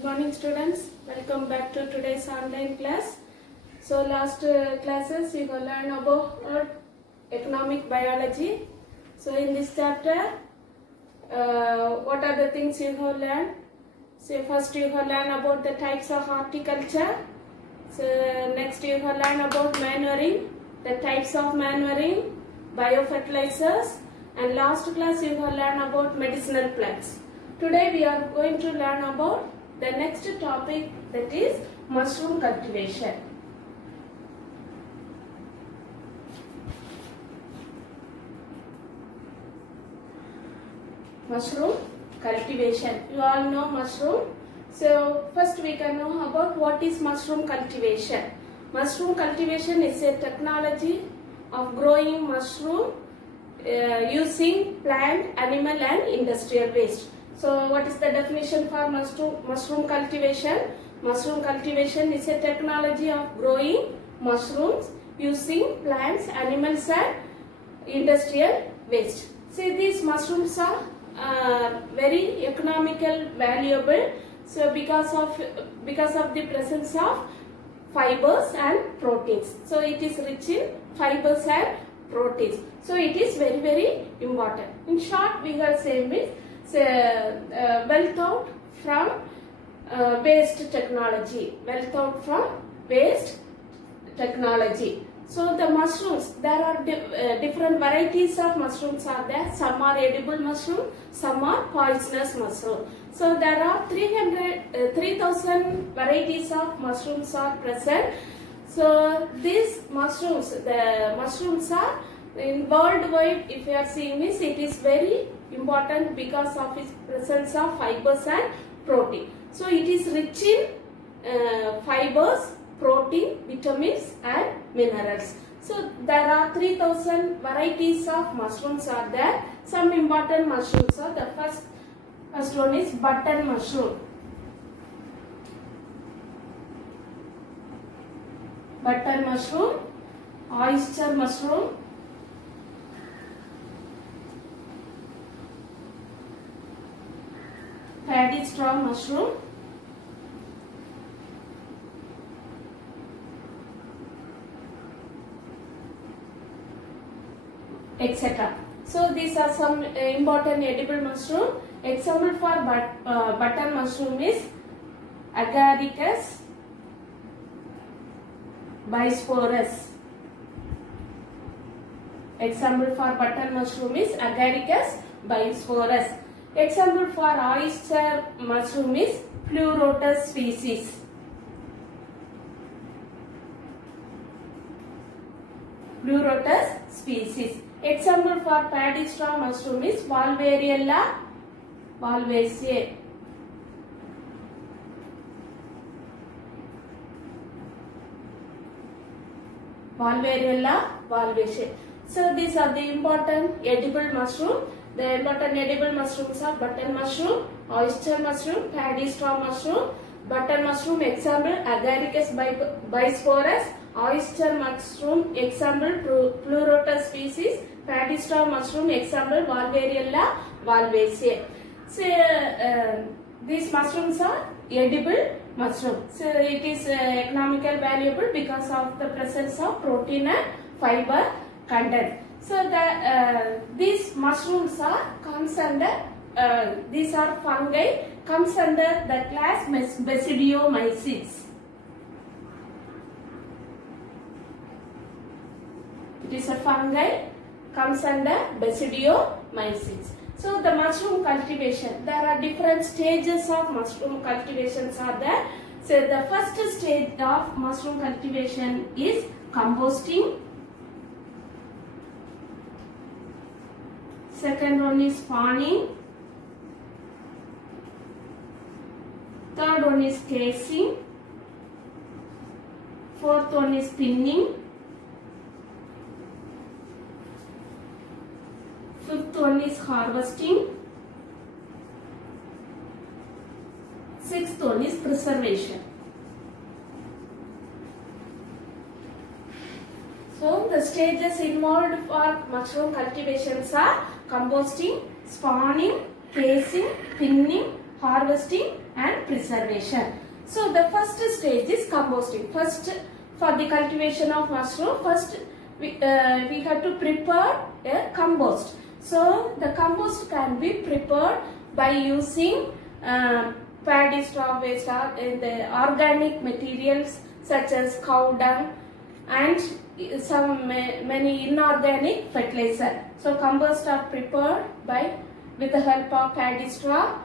Good morning students, welcome back to today's online class. So last classes you will learn about economic biology. So in this chapter, what are the things you have learned? So first you have learned about the types of horticulture. So next you have learned about manuring, the types of manuring, biofertilizers, and last class you have learned about medicinal plants. Today we are going to learn about the next topic, that is mushroom cultivation. Mushroom cultivation. You all know mushroom. So first we can know about what is mushroom cultivation. Mushroom cultivation is a technology of growing mushroom using plant, animal and industrial waste. So what is the definition for mushroom cultivation? Mushroom cultivation is a technology of growing mushrooms using plants, animals and industrial waste. See, these mushrooms are very economical, valuable. So because of the presence of fibers and proteins. So it is rich in fibers and proteins. So it is very, very important. In short, we are saying is well thought from waste technology. Well thought from waste technology. So the mushrooms, there are different varieties of mushrooms are there. Some are edible mushroom, some are poisonous mushroom. So there are 3,000 varieties of mushrooms are present. So these mushrooms, the mushrooms are in worldwide, if you are seeing this, it is very important because of its presence of fibers and protein. So it is rich in fibers, protein, vitamins and minerals. So there are 3,000 varieties of mushrooms are there. Some important mushrooms are, the first one is button mushroom. Button mushroom, oyster mushroom, paddy straw mushroom, etc. So these are some important edible mushroom. Example for button mushroom is Agaricus bisporus. Example for button mushroom is Agaricus bisporus. Example for oyster mushroom is Pleurotus species. Pleurotus species. Example for paddy straw mushroom is Valvariella valvaceae. Valvariella valvaceae. So these are the important edible mushroom. The important edible mushrooms are button mushroom, oyster mushroom, paddy straw mushroom. Button mushroom example Agaricus bisporus, oyster mushroom example Pleurotus species, paddy straw mushroom example Valvariella valvaceae. So these mushrooms are edible mushroom. So it is economical valuable because of the presence of protein and fiber content. So these mushrooms comes under these are fungi, comes under the class Basidiomycetes. It is a fungi, comes under Basidiomycetes. So the mushroom cultivation, there are different stages of mushroom cultivations are there. So the first stage of mushroom cultivation is composting. Second one is spawning. Third one is casing. Fourth one is pinning. Fifth one is harvesting. Sixth one is preservation. So the stages involved for mushroom cultivations are composting, spawning, casing, pinning, harvesting harvesting and preservation. So the first stage is composting. First, for the cultivation of mushroom, first we have to prepare a compost. So the compost can be prepared by using paddy straw waste or the organic materials such as cow dung and some many inorganic fertilizer. So compost are prepared by with the help of paddy straw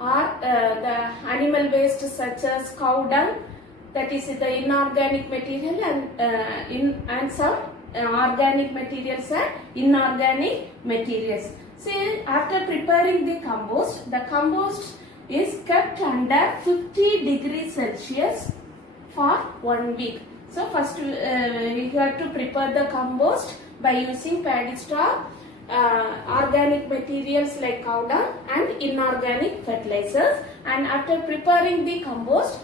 or the animal waste such as cow dung, that is the inorganic material, and some organic materials and inorganic materials. See, after preparing the compost is kept under 50 degrees Celsius for 1 week. So first you have to prepare the compost by using paddy straw, organic materials like cow dung and inorganic fertilizers, and after preparing the compost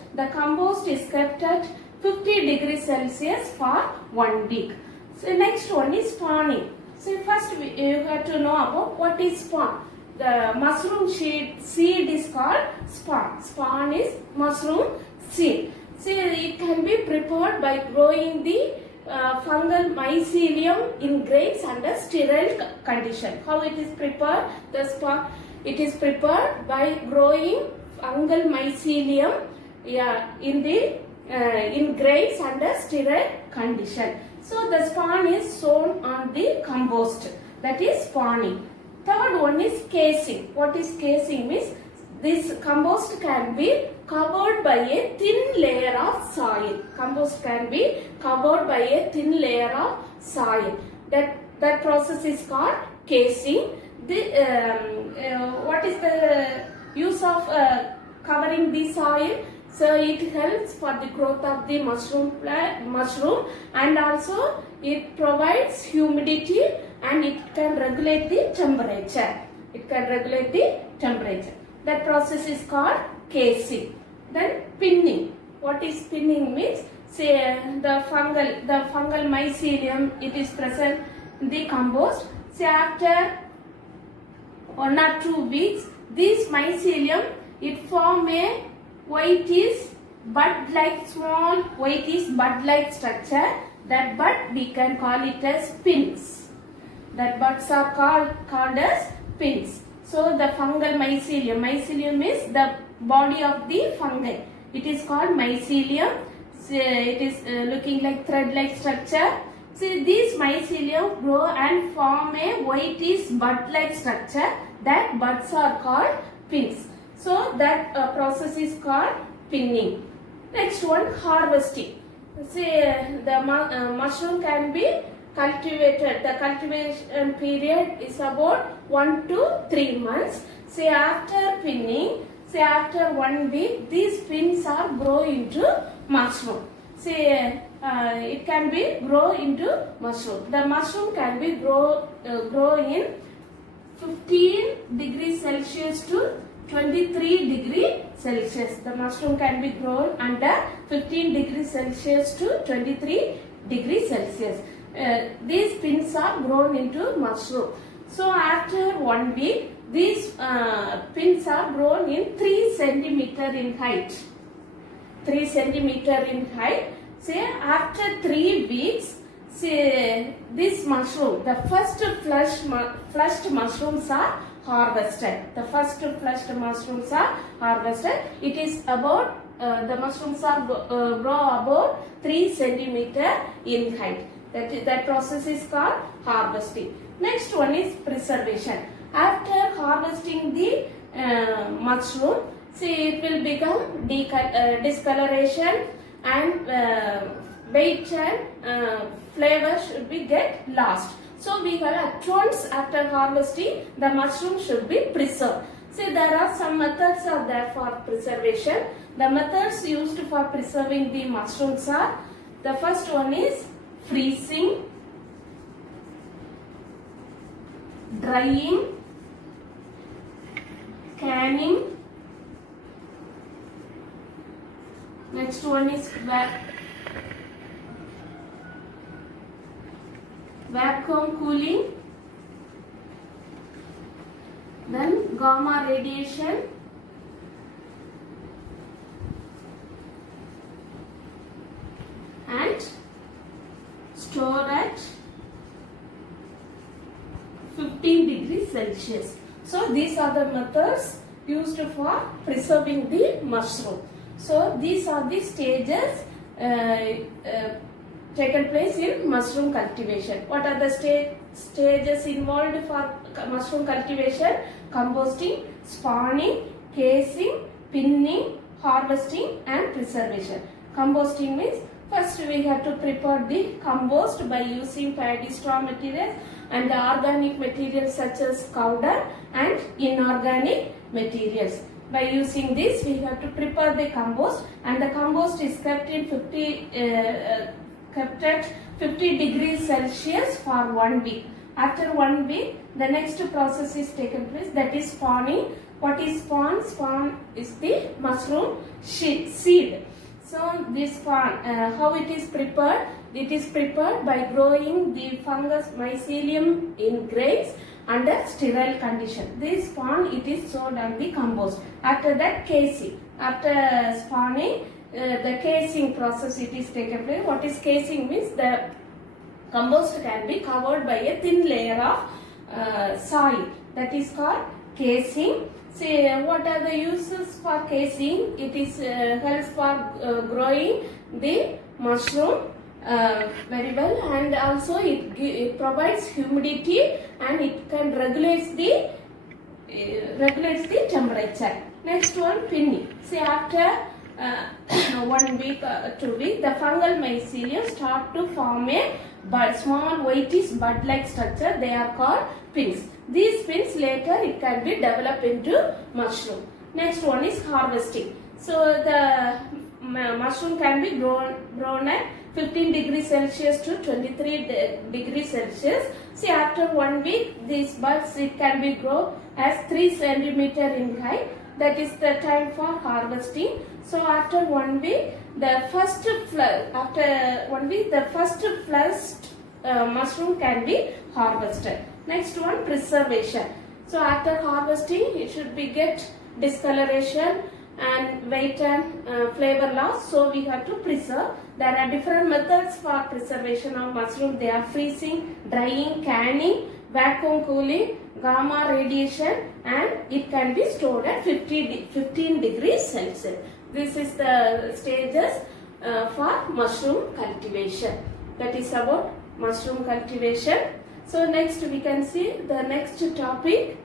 is kept at 50 degrees Celsius for 1 week. So next one is spawning. So first you have to know about what is spawn. The mushroom seed is called spawn. Spawn is mushroom seed. See, it can be prepared by growing the fungal mycelium in grains under sterile condition. How it is prepared? The spawn, it is prepared by growing fungal mycelium in grains under sterile condition. So the spawn is sown on the compost. That is spawning. Third one is casing. What is casing means? This compost can be covered by a thin layer of soil. Compost can be covered by a thin layer of soil. That process is called casing. What is the use of covering the soil? So it helps for the growth of the mushroom, and also it provides humidity and it can regulate the temperature. That process is called casing. Then pinning. What is pinning means? Say the fungal mycelium, it is present in the compost. Say after 1 or 2 weeks, this mycelium, it form a small whitish bud-like structure. That bud we can call it as pins. That buds are called as pins. So the fungal mycelium is the body of the fungi. It is called mycelium. So it is looking like thread-like structure. So these mycelium grow and form a whitish bud-like structure. That buds are called pins. So that process is called pinning. Next one, harvesting. See, the mushroom can be cultivated. The cultivation period is about 1 to 3 months. Say after pinning, say after 1 week, these pins are grow into mushroom. Say it can be grow into mushroom. The mushroom can be grow in 15 degrees Celsius to 23 degrees Celsius. The mushroom can be grown under 15 degrees Celsius to 23 degrees Celsius. These pins are grown into mushroom. So after 1 week, these pins are grown in 3 centimeter in height. 3 centimeter in height. Say after 3 weeks, say this mushroom, the first flushed mushrooms are harvested. The first flushed mushrooms are harvested. It is about the mushrooms are grow about 3 centimeter in height. That process is called harvesting. Next one is preservation. After harvesting the mushroom, see it will become discoloration and weight and flavor should be get lost. So we have at once after harvesting, the mushroom should be preserved. See, there are some methods are there for preservation. The methods used for preserving the mushrooms are, the first one is freezing, drying, canning. Next one is vacuum cooling, then gamma radiation, Celsius. So these are the methods used for preserving the mushroom. So these are the stages taken place in mushroom cultivation. What are the stages involved for mushroom cultivation? Composting, spawning, casing, pinning, harvesting and preservation. Composting means first we have to prepare the compost by using paddy straw materials and the organic materials such as powder and inorganic materials. By using this we have to prepare the compost, and the compost is kept at 50 degrees Celsius for 1 week. After 1 week the next process is taken place, that is spawning. What is spawn? Spawn is the mushroom seed. So this spawn, how it is prepared? It is prepared by growing the fungus mycelium in grains under sterile condition. This spawn, it is stored on the compost. After that, casing. After spawning, the casing process it is taken place. What is casing means? The compost can be covered by a thin layer of soil. That is called casing. Say, what are the uses for casing? It is helps for growing the mushroom very well, and also it provides humidity and it can regulates the temperature. Next one, pinning. Say after 1 week, 2 weeks, the fungal mycelium start to form a small whitish bud-like structure. They are called pins. These pins later it can be developed into mushroom. Next one is harvesting. So the mushroom can be grown at 15 degrees Celsius to 23 degrees Celsius. See, after 1 week, these buds it can be grown as 3 centimeter in height. That is the time for harvesting. So after 1 week, the first mushroom can be harvested. Next one, preservation. So after harvesting, it should be get discoloration and weight and flavor loss. So we have to preserve. There are different methods for preservation of mushroom. They are freezing, drying, canning, vacuum cooling, gamma radiation, and it can be stored at 15 degrees Celsius. This is the stages for mushroom cultivation. That is about mushroom cultivation. So next we can see the next topic.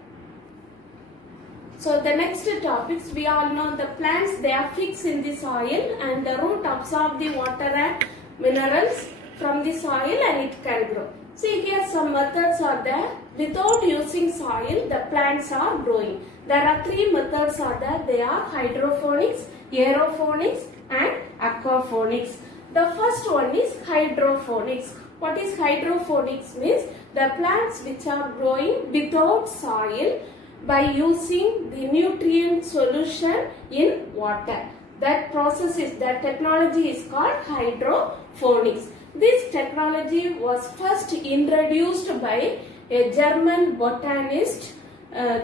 So the next topics, we all know the plants, they are fixed in the soil and the root absorb the water and minerals from the soil and it can grow. See, here some methods are there. Without using soil, the plants are growing. There are 3 methods are there. They are hydroponics, aeroponics and aquaponics. The first one is hydroponics. What is hydroponics means? The plants which are growing without soil by using the nutrient solution in water. That technology is called hydroponics. This technology was first introduced by a German botanist,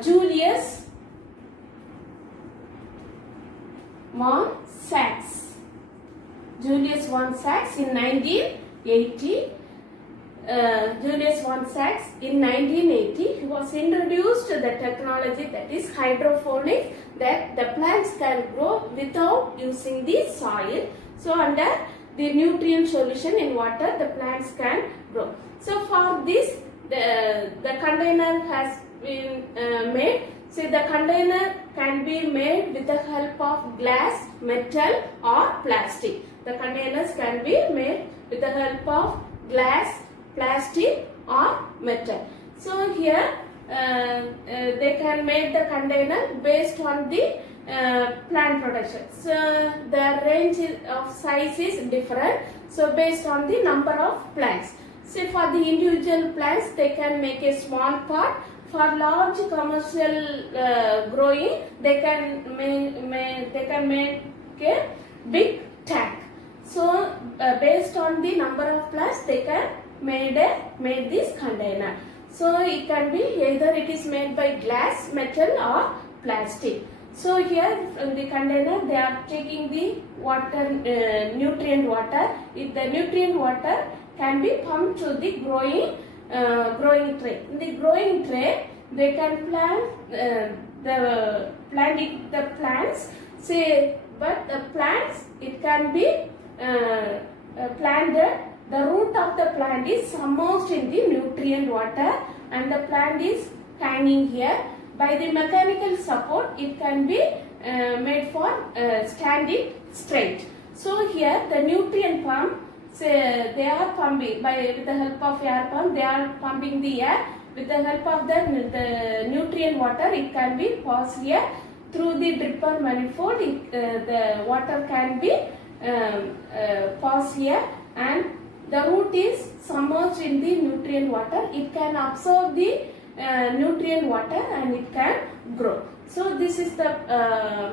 Julius von Sachs. Julius von Sachs in 1980. Julius von Sachs in 1980 he was introduced the technology, that is hydroponics, that the plants can grow without using the soil. So under the nutrient solution in water, the plants can grow. So for this, the container has been made. So the container can be made with the help of glass, metal or plastic. The containers can be made with the help of glass, plastic or metal. So here they can make the container based on the plant production. So the range of size is different. So based on the number of plants. So for the individual plants, they can make a small pot. For large commercial growing, they can make a big tank. So based on the number of plants, they can made this container. So it can be either it is made by glass, metal or plastic. So here in the container they are taking the water, nutrient water. If the nutrient water can be pumped to the growing tray. In the growing tray, they can plant the plants. Say, but the plants, it can be planted. The root of the plant is submerged in the nutrient water, and the plant is hanging here. By the mechanical support, it can be made for standing straight. So here the nutrient pump, say they are pumping with the help of air pump. They are pumping the air. With the help of the nutrient water, it can be passed here through the dripper manifold. The water can be passed here, and the root is submerged in the nutrient water. It can absorb the nutrient water and it can grow. So this is the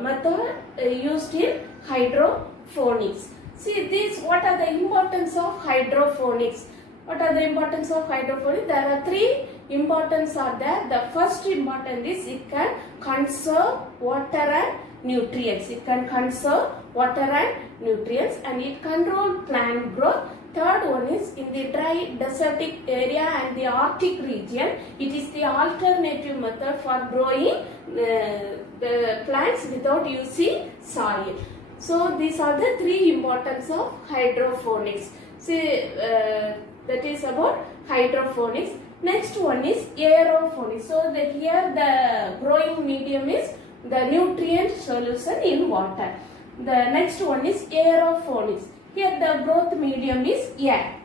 method used in hydroponics. See this, what are the importance of hydroponics? What are the importance of hydroponics? There are three importance are there. The first important is it can conserve water and nutrients. It can conserve water and nutrients, and it control plant growth. Third one is in the dry desertic area and the Arctic region, it is the alternative method for growing the plants without using soil. So these are the three importance of hydroponics. See, that is about hydroponics. Next one is aeroponics. So that here the growing medium is the nutrient solution in water. The next one is aeroponics. Here the growth medium is air.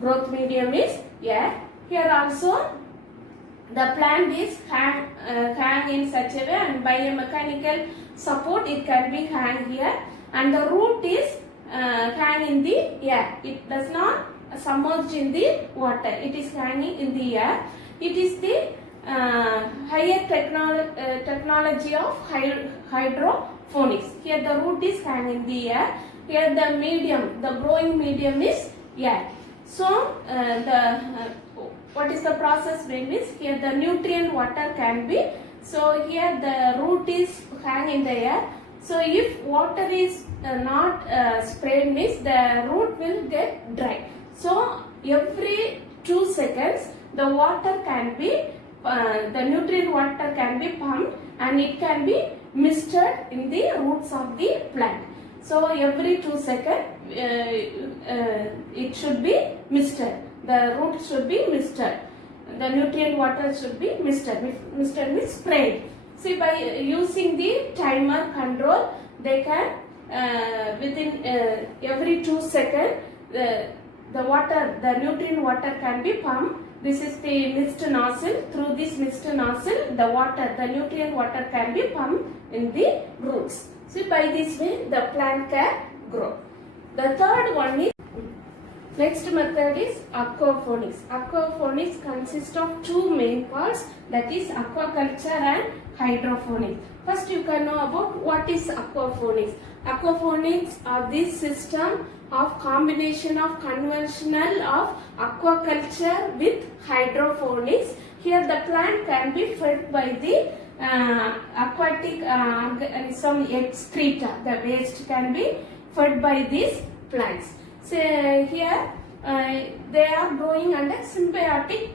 Growth medium is air. Here also the plant is hang in such a way, and by a mechanical support it can be hang here, and the root is hang in the air. It does not submerge in the water. It is hanging in the air. It is the higher technology of hydroponics. Here the root is hanging in the air. Here the medium, the growing medium is air. So what is the process means? Here the nutrient water can be. So here the root is hang in the air. So if water is not sprayed, means the root will get dry. So every 2 seconds the water can be the nutrient water can be pumped, and it can be misted in the roots of the plant. So every 2 seconds it should be misted. The root should be misted. The nutrient water should be misted. Misted means sprayed. See, by using the timer control, they can within every 2 seconds the water, the nutrient water can be pumped. This is the mist nozzle. Through this mist nozzle, the water, the nutrient water can be pumped in the roots. So by this way, the plant can grow. The third one is, next method is aquaponics. Aquaponics consists of two main parts, that is aquaculture and hydroponics. First you can know about what is aquaponics. Aquaponics are this system of combination of conventional of aquaculture with hydroponics. Here the plant can be fed by the aquatic organism excreta. The waste can be fed by these plants. So here they are growing under symbiotic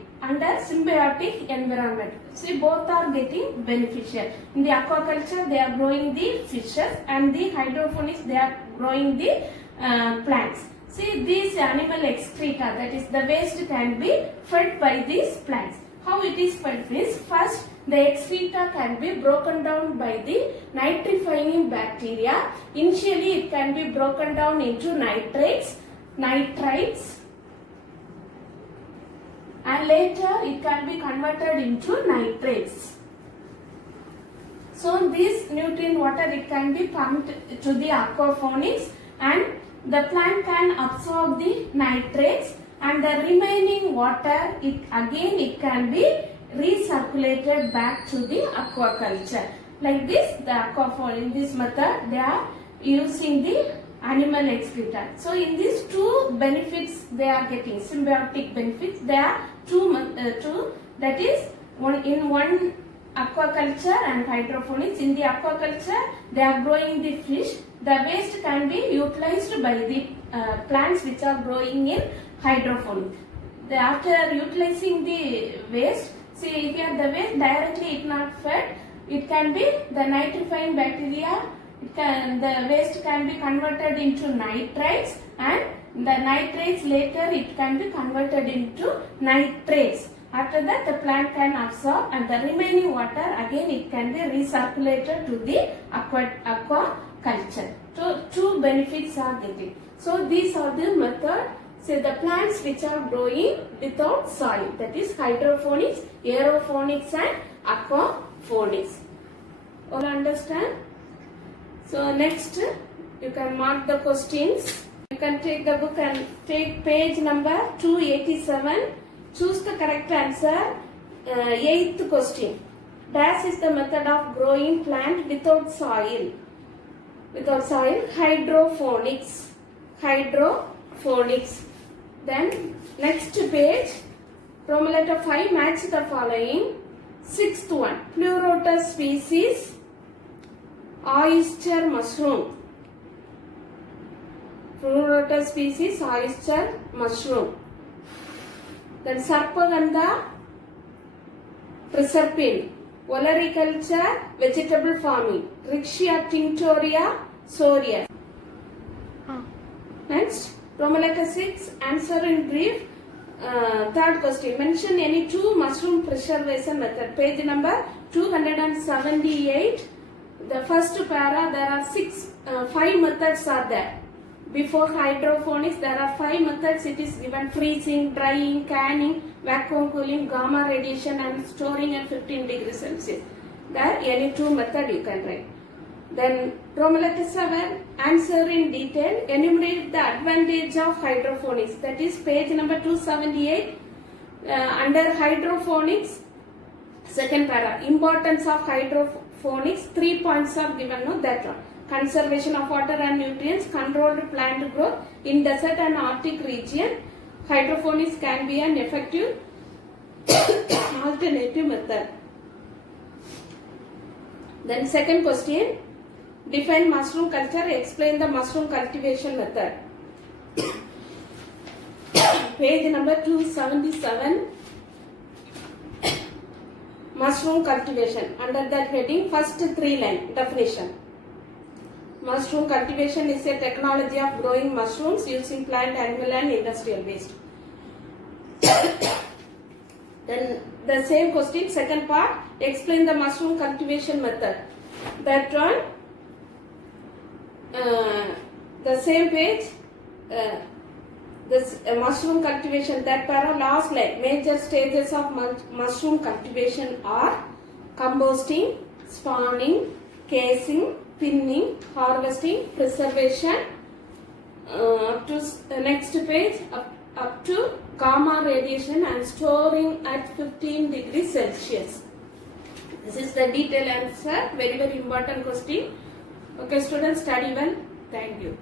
environment. See, both are getting beneficial. In the aquaculture they are growing the fishes, and the hydroponics they are growing the plants. See, these animal excreta, that is the waste, can be fed by these plants. How it is fed means, first the excreta can be broken down by the nitrifying bacteria. Initially it can be broken down into nitrites, and later it can be converted into nitrates. So this nutrient water, it can be pumped to the aquaponics, and the plant can absorb the nitrates, and the remaining water, it can be recirculated back to the aquaculture. Like this, the aquaponics, in this method they are using the animal excreta. So in these two benefits they are getting, symbiotic benefits. There are two, that is in one aquaculture and hydroponics. In the aquaculture they are growing the fish. The waste can be utilized by the plants which are growing in hydroponics. After utilizing the waste, See here the waste directly it not fed. It can be the nitrifying bacteria. The waste can be converted into nitrites, and the nitrates later it can be converted into nitrates. After that the plant can absorb, and the remaining water again it can be recirculated to the aquaculture. So two benefits are getting. So these are the method. So the plants which are growing without soil, that is hydroponics, aeroponics and aquaponics. All understand? So next you can mark the questions. You can take the book and take page number 287. Choose the correct answer. 8th question. Dash is the method of growing plant without soil. Without soil, hydroponics. Hydroponics. Then next page, Roman letter 5, match the following. 6th one, pleurotus species, oyster mushroom. Pleurotus species, oyster mushroom. Then Sarpagandha, Preserpine. Olericulture, vegetable farming. Rixia tinctoria, Soria. Next, Roman letter 6, answer in brief. 3rd question, mention any 2 mushroom preservation method. Page number 278. The first para, there are 5 methods are there. Before hydroponics, there are 5 methods. It is given: freezing, drying, canning, vacuum cooling, gamma radiation, and storing at 15 degrees Celsius. There, any 2 method you can write. Then Roman letter 7, answer in detail. Enumerate the advantage of hydroponics. That is page number 278. Under hydroponics, second para, importance of hydroponics. 3 points are given. No, that one. Conservation of water and nutrients, controlled plant growth in desert and Arctic region. Hydroponics can be an effective alternative method. Then second question, define mushroom culture, explain the mushroom cultivation method. Page number 277. Mushroom cultivation. Under that heading, first 3 line definition. Mushroom cultivation is a technology of growing mushrooms using plant, animal and industrial waste. Then the same question, second part, explain the mushroom cultivation method. That one, the same page, this mushroom cultivation, that para, last line, major stages of mushroom cultivation are composting, spawning, casing, pinning, harvesting, preservation, up to next page, up to gamma radiation and storing at 15 degrees Celsius. This is the detailed answer. Very important question. Okay students, study well. Thank you.